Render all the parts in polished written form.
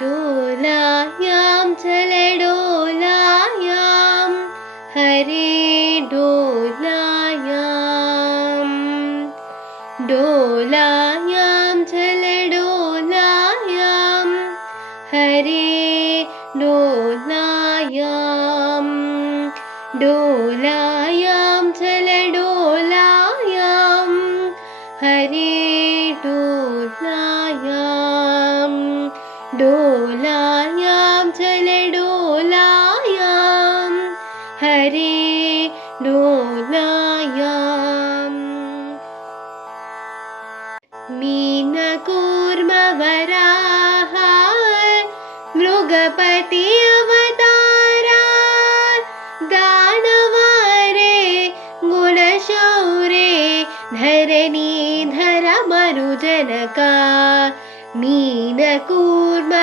डोलायां चलडोलायां हरे डोलायां डोलायां चलडोलायां हरे डोलायां डोलायां चलडोलायां हरे डोलायां डोलायां चलडोलायां हरे डोलायां मीनकूर्मवराह मृगपति अवतारा दानवारे गुणशौरे धरणीधर मरुजनका मीनकूर्मवराह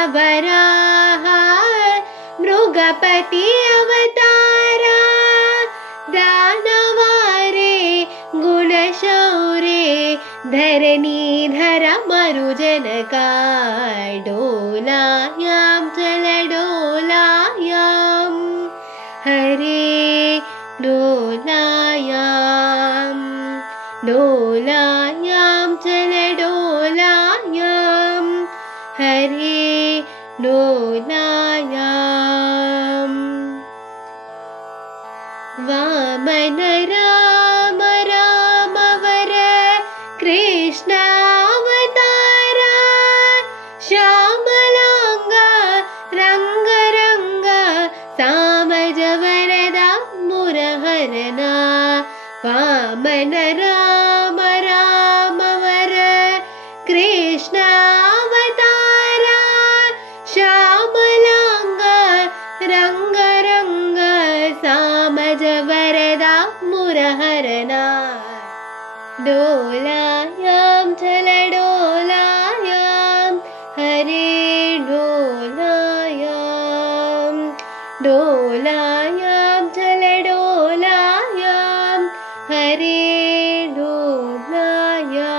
मृगपति अवतारा दानवारे गुणशौरे धरणीधर मरुजनका डोलायां चलडोलायां हरे डोलायां डोलायां चलडोलायां हरे डोलायां वामन राम राम वर कृष्णावतारा श्यामलांग रंग रंग सामज वरदा मुरहरना वामन राम राम वर कृष्णावतारा श्यामलांग रंग रंग सामज वरदा मुरहरना डोलायां चलडोलायां हरे डोलायां डोलायां चलडोलायां हरे डोलायां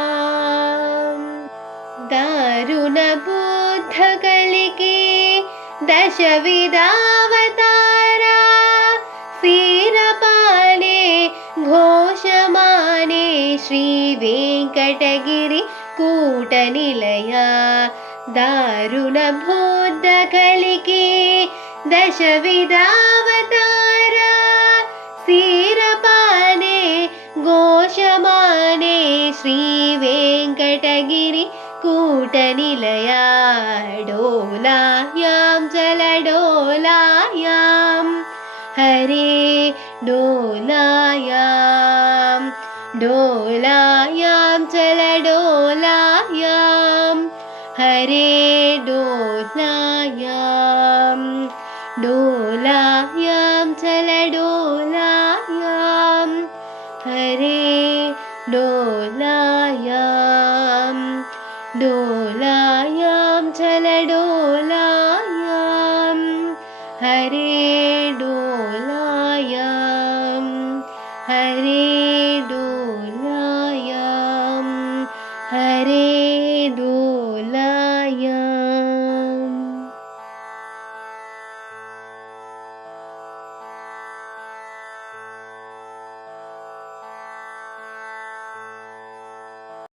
दारुण बुद्ध कलिके दशविधावतारा सीरपाले घोषमाने श्री वेंकटगिरि कूटनिलया दारुण बुद्ध कलिके दशविधावतारा सीरपाले घोषमाने श्री वेंकटगिरि कूटनिलया डोलायां चलडोलायां हरे डोलायां डोलायां चलडोलायां हरे डोलायां डोलायां चलडोलायां हरे डोलायां डोला